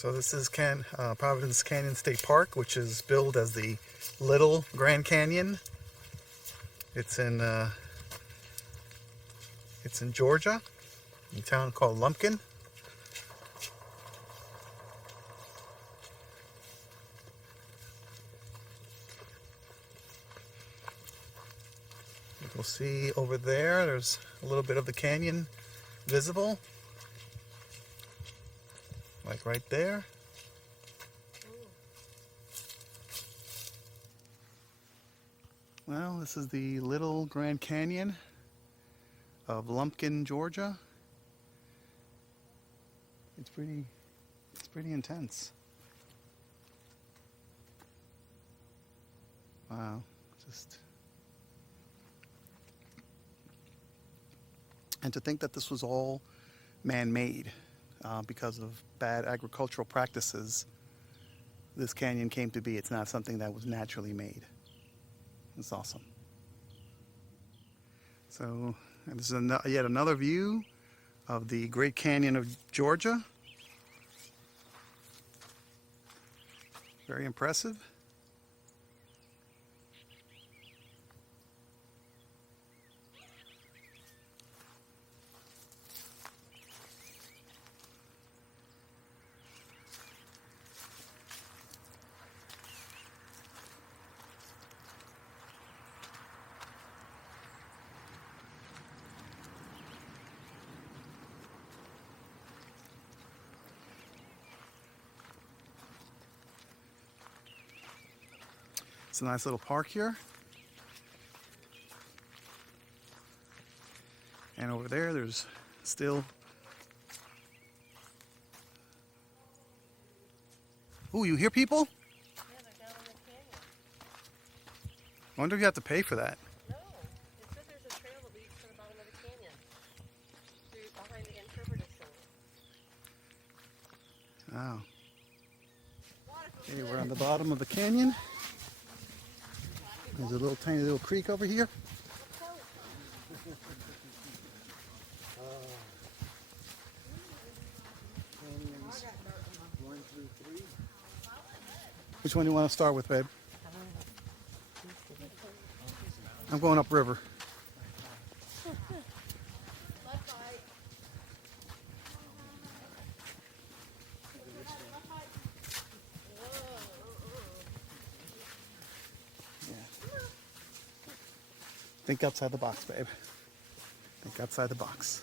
So this is Providence Canyon State Park, which is billed as the Little Grand Canyon. It's in Georgia, in a town called Lumpkin. You'll see over there, there's a little bit of the canyon visible. Like right there. Well, this is the Little Grand Canyon of Lumpkin, Georgia. It's pretty intense. Wow, and to think that this was all man-made. Because of bad agricultural practices, this canyon came to be. It's not something that was naturally made. It's awesome. So this is yet another view of the Great Canyon of Georgia. Very impressive. It's a nice little park here. And over there, there's still... Ooh, you hear people? Yeah, they're down in the canyon. I wonder if you have to pay for that. No, it said there's a trail that leads to the bottom of the canyon. Through behind the interpretive center. Wow. Okay, we're on the bottom of the canyon. There's a little tiny little creek over here. Canyons 1 through 3. Which one do you want to start with, babe? I'm going upriver. Think outside the box, babe. Think outside the box.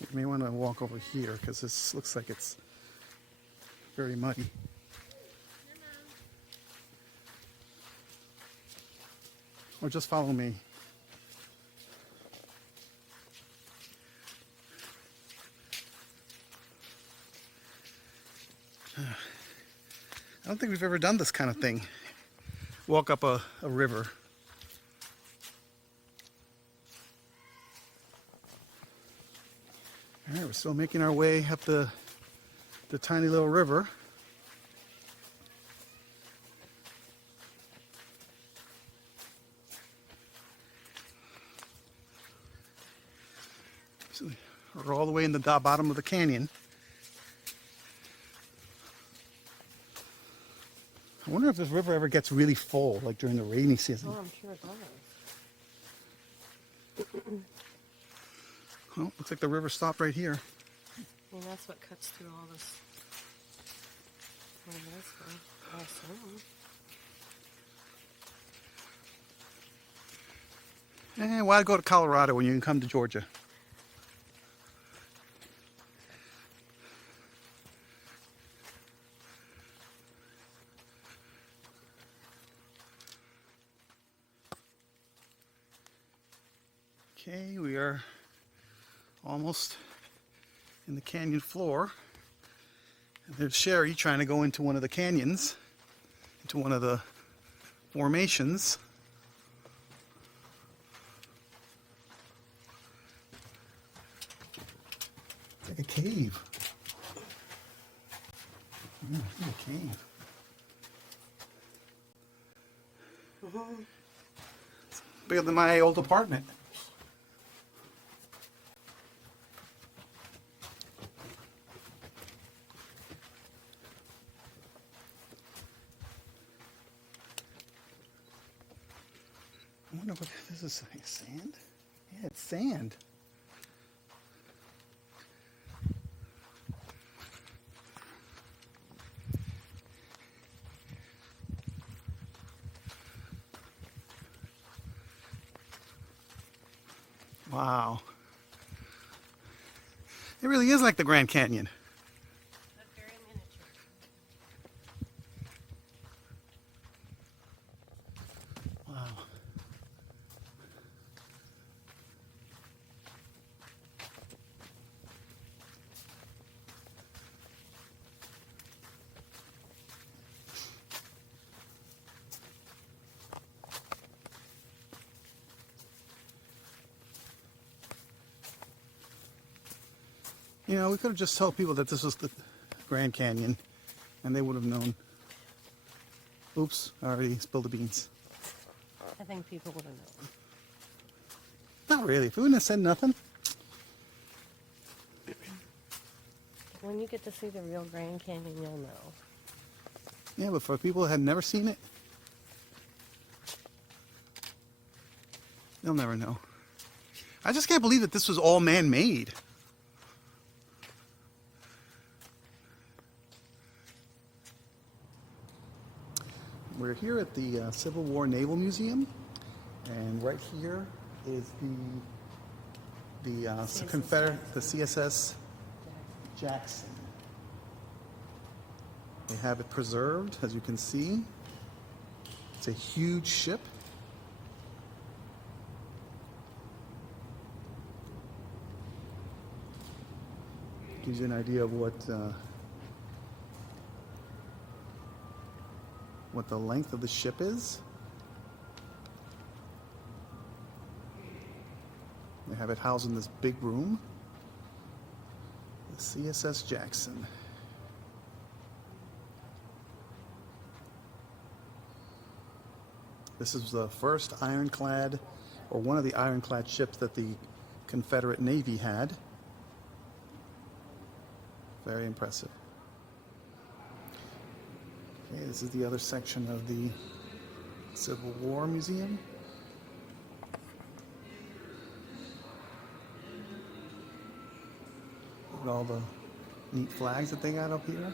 You may want to walk over here because this looks like it's very muddy. Or just follow me. I don't think we've ever done this kind of thing. Walk up a river. All right, we're still making our way up the tiny little river. So we're all the way in the bottom of the canyon. I wonder if this river ever gets really full, like during the rainy season. Oh, I'm sure it does. Well, looks like the river stopped right here. I mean, that's what cuts through all this. I assume. Why go to Colorado when you can come to Georgia? Okay, we are almost in the canyon floor. And there's Sherry trying to go into one of the canyons, into one of the formations. It's like a cave. Yeah, it's like a cave. Bigger than my old apartment. I wonder what this is. Sand? Yeah, it's sand. Wow. It really is like the Grand Canyon. But very miniature. Wow. You know, we could have just told people that this was the Grand Canyon, and they would have known. Oops, I already spilled the beans. I think people would have known. Not really. If we wouldn't have said nothing. When you get to see the real Grand Canyon, you'll know. Yeah, but for people that had never seen it, they'll never know. I just can't believe that this was all man-made. We're here at the Civil War Naval Museum, and right here is the CSS Jackson. They have it preserved, as you can see. It's a huge ship. Gives you an idea of what the length of the ship is. They have it housed in this big room. The CSS Jackson. This is the first ironclad, or one of the ironclad ships that the Confederate Navy had. Very impressive. Okay, this is the other section of the Civil War Museum. Look at all the neat flags that they got up here.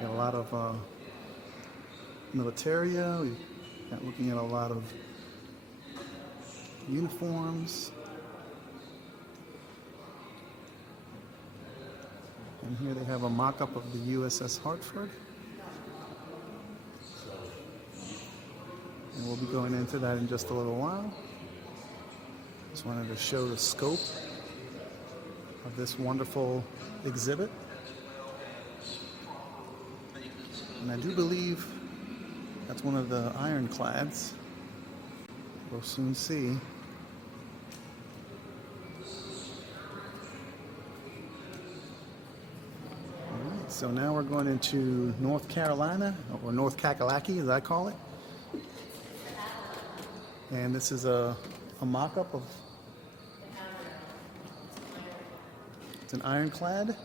Got a lot of militaria. We've got looking at a lot of uniforms. And here they have a mock-up of the USS Hartford. And we'll be going into that in just a little while. Just wanted to show the scope of this wonderful exhibit. And I do believe that's one of the ironclads. We'll soon see. Alright, so now we're going into North Carolina, or North Kakalaki as I call it. And this is a mock-up of, it's an ironclad.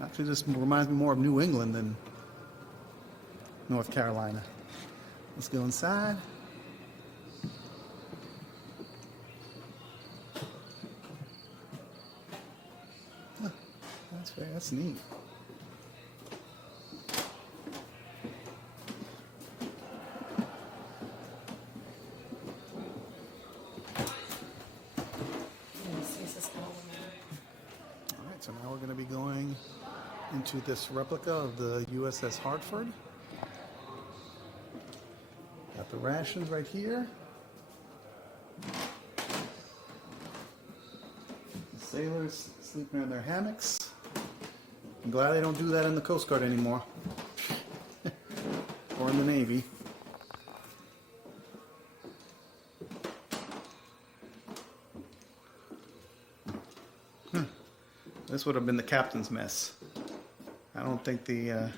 Actually, this reminds me more of New England than North Carolina. Let's go inside. Huh, that's neat. Alright, so now we're going to be going into this replica of the USS Hartford. Got the rations right here. The sailors sleeping in their hammocks. I'm glad they don't do that in the Coast Guard anymore. Or in the Navy. This would have been the captain's mess. I don't think the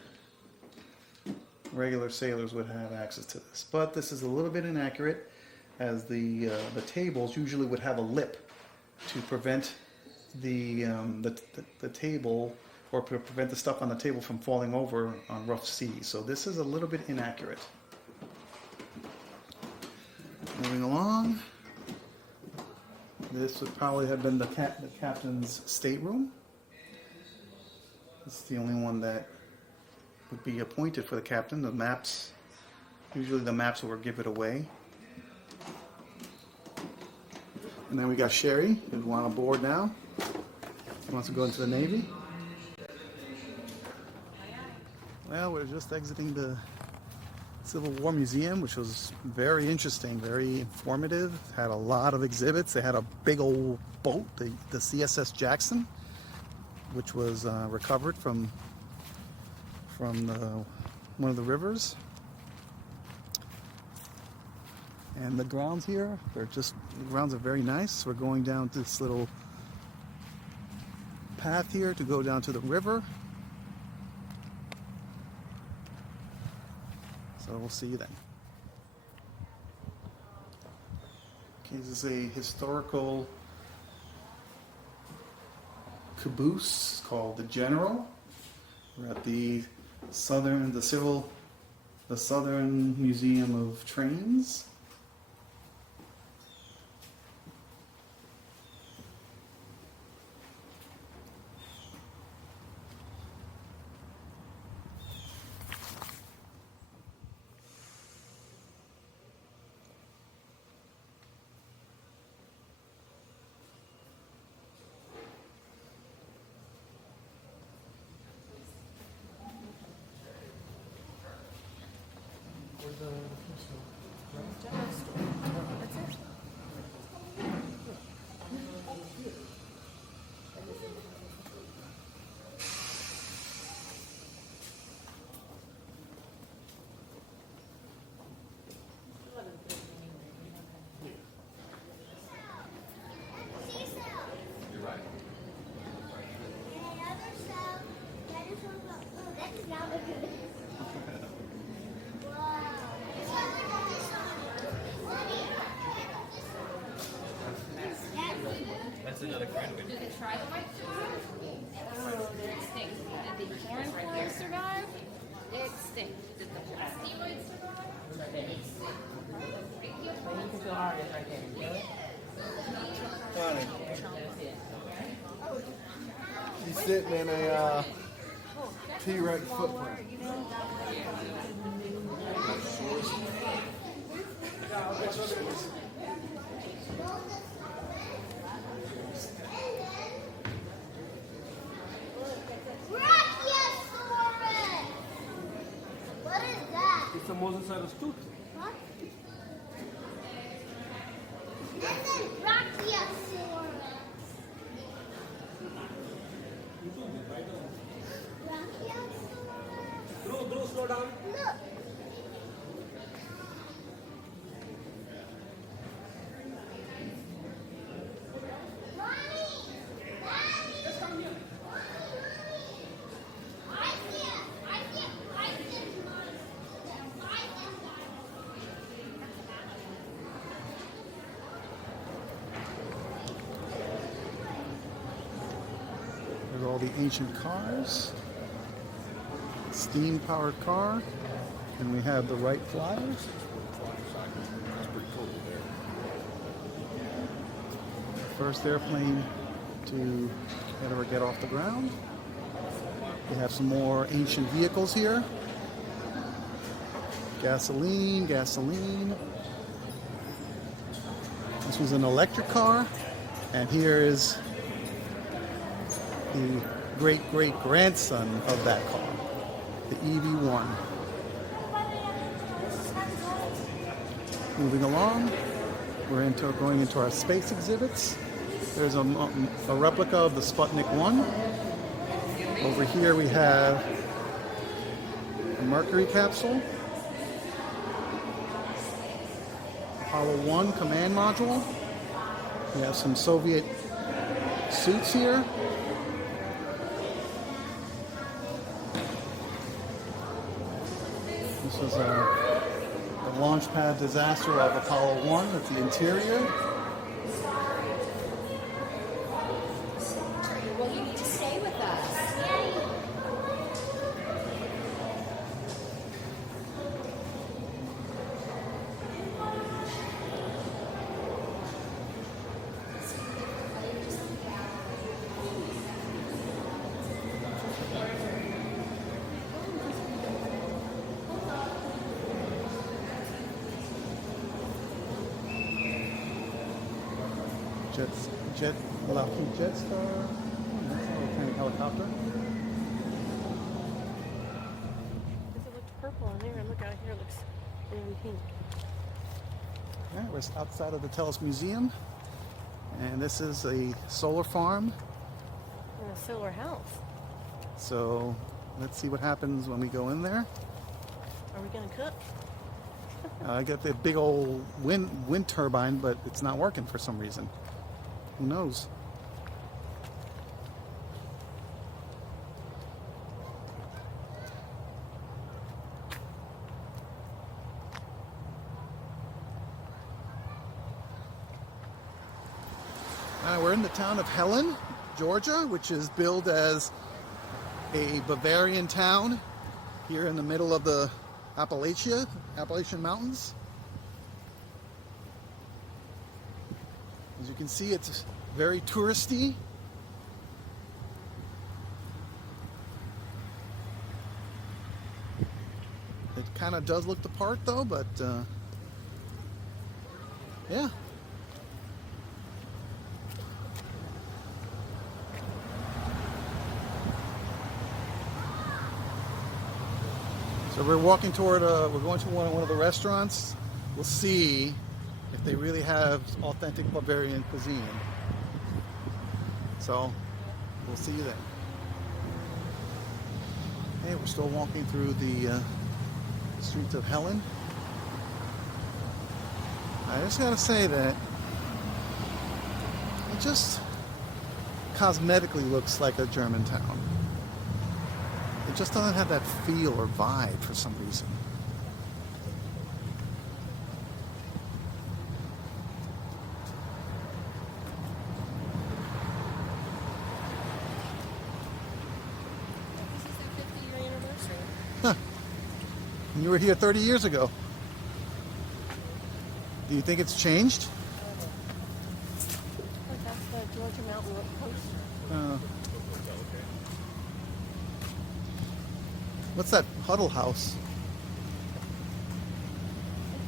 regular sailors would have access to this. But this is a little bit inaccurate, as the tables usually would have a lip to prevent the table, or prevent the stuff on the table from falling over on rough seas. So this is a little bit inaccurate. Moving along, this would probably have been the captain's stateroom. It's the only one that would be appointed for the captain. The maps, usually the maps will give it away. And then we got Sherry, who's on board now. She wants to go into the Navy. Well, we're just exiting the Civil War Museum, which was very interesting, very informative. Had a lot of exhibits. They had a big old boat, the CSS Jackson, which was recovered from one of the rivers. And the grounds here, the grounds are very nice. We're going down this little path here to go down to the river. So we'll see you then. Okay, this is a historical caboose called the General. We're at the Southern Museum of Trains. That's another kind of it. Did they try the white survive? Oh, they're extinct. Did the orange flag survive? Extinct. Did the steroid survive? Extinct. You can feel hard right there. Feel it? He's sitting in a T-Rex footprint. What is that? It's a mosasaurus tooth. What? That's a brachiosaurus. Brachiosaurus? Drew, slow down. Look. Mommy! Daddy! Just come here. Mommy! I see it! I see it! I see it! There's all the ancient cars. Steam-powered car. And we have the Wright Flyers. First airplane to ever get off the ground. We have some more ancient vehicles here. Gasoline. This was an electric car. And here is the great-great-grandson of that car, the EV-1. Moving along, we're going into our space exhibits. There's a replica of the Sputnik 1. Over here we have a Mercury capsule, Apollo 1 command module. We have some Soviet suits here. This was the launch pad disaster of Apollo 1. That's the interior. Well, you need to stay with us. Lockheed Jetstar. That's a little tiny helicopter. Because it looked purple in there, and look out here, it looks really pink. All right, we're outside of the Tellus Museum, and this is a solar farm. And a solar house. So let's see what happens when we go in there. Are we going to cook? I got the big old wind turbine, but it's not working for some reason. Who knows? We're in the town of Helen, Georgia, which is billed as a Bavarian town here in the middle of the Appalachian Mountains. As you can see, it's very touristy. It kind of does look the part though, but yeah. So we're walking toward, we're going to one of the restaurants. We'll see if they really have authentic Bavarian cuisine. So we'll see you there. Hey, we're still walking through the streets of Helen. I just gotta say that it just cosmetically looks like a German town. It just doesn't have that feel or vibe for some reason. This is their 50-year anniversary. Huh. And you were here 30 years ago. Do you think it's changed? Look, that's the Georgia Mountain poster. What's that Huddle House?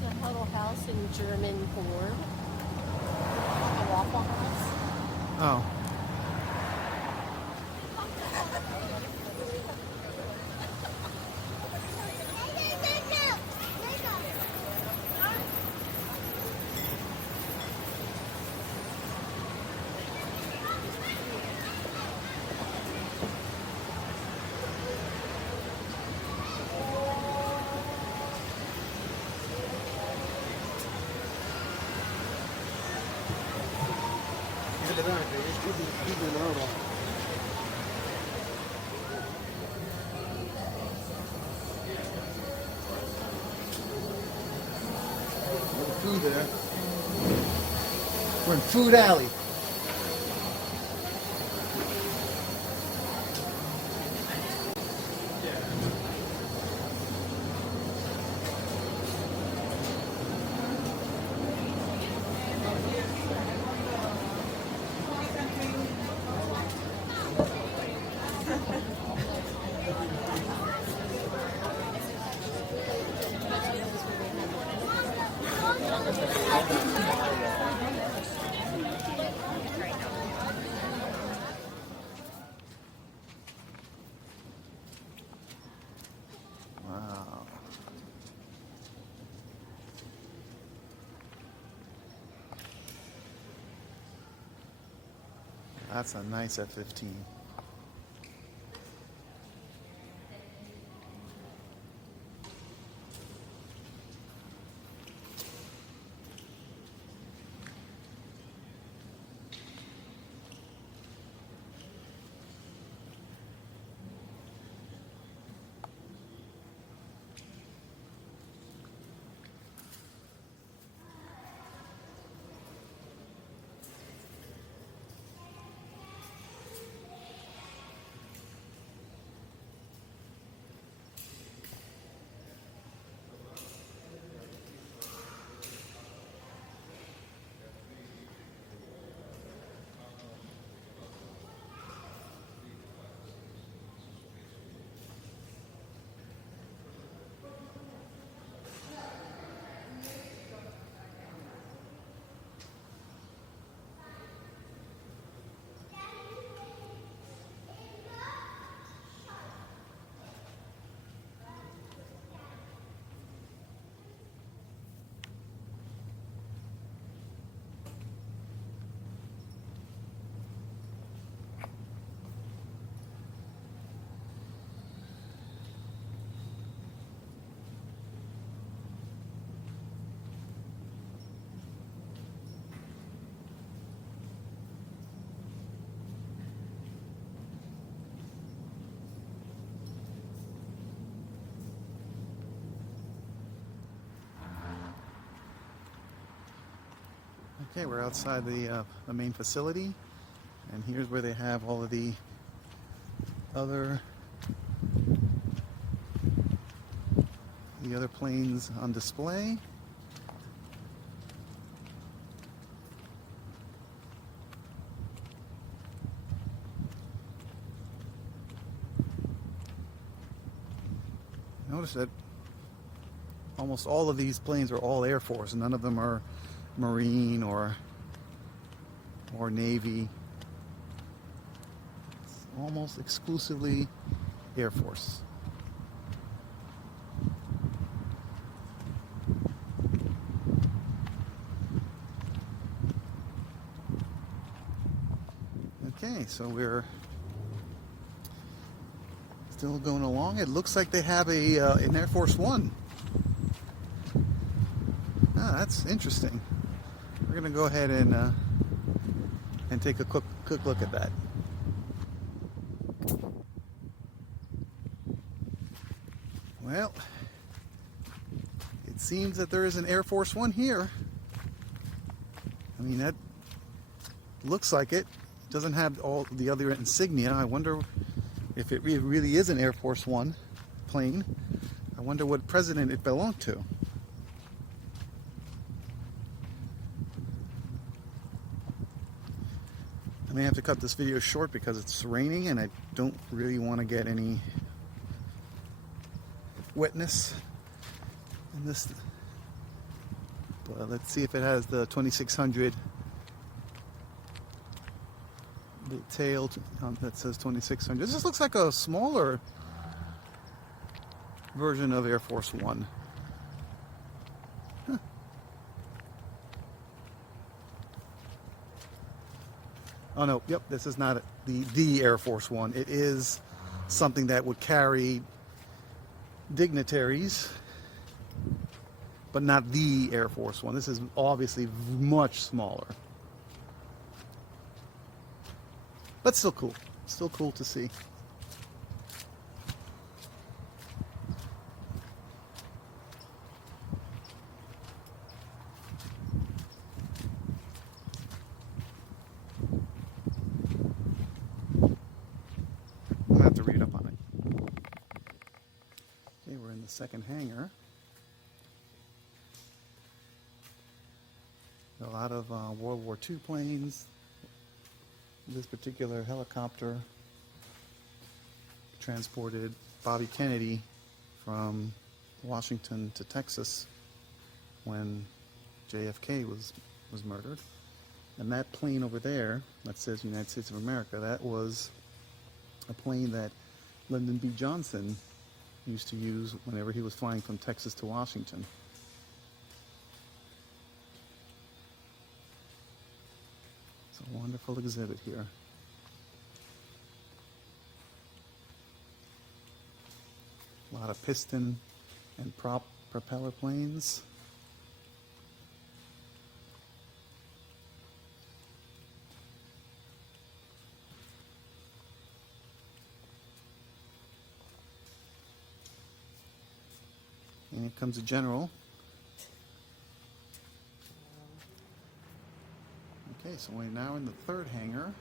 It's a Huddle House in German form. A Waffle House. Oh. Food there. We're in Food Alley. Wow. That's a nice F-15. Okay, we're outside the main facility, and here's where they have all of the other planes on display. Notice that almost all of these planes are all Air Force. None of them are Marine or Navy. It's almost exclusively Air Force. Okay, so we're still going along. It looks like they have an Air Force One. Ah, that's interesting. We're gonna go ahead and take a quick look at that. Well, it seems that there is an Air Force One here. I mean, that looks like it. It doesn't have all the other insignia. I wonder if it really is an Air Force One plane. I wonder what president it belonged to. I may have to cut this video short because it's raining and I don't really want to get any wetness in this. But let's see if it has the 2600 the tail that says 2600. This just looks like a smaller version of Air Force One. Huh. Oh no, yep, this is not the Air Force One. It is something that would carry dignitaries, but not the Air Force One. This is obviously much smaller. But still cool. Still cool to see. I'm gonna have to read up on it. Okay, we're in the second hangar. A lot of World War II planes. This particular helicopter transported Bobby Kennedy from Washington to Texas when JFK was murdered. And that plane over there that says United States of America, that was a plane that Lyndon B. Johnson used to use whenever he was flying from Texas to Washington. It's a wonderful exhibit here. A lot of piston and propeller planes. And here comes a general. Okay, so we're now in the third hangar.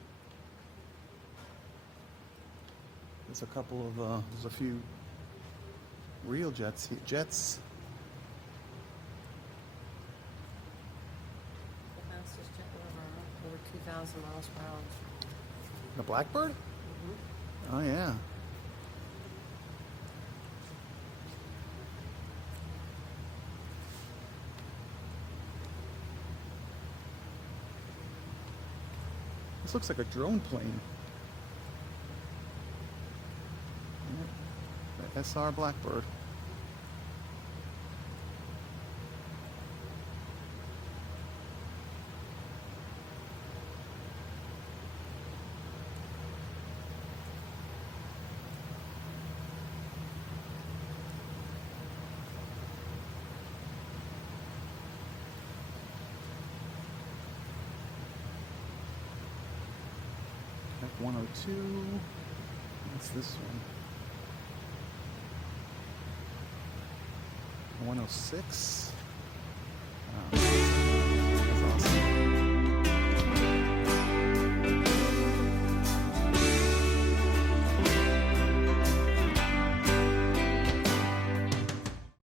There's a couple of, there's a few real jets. The fastest jet ever, over 2,000 miles per hour. The Blackbird? Oh yeah. This looks like a drone plane. Yep. The SR Blackbird. F-102. What's this one? 106.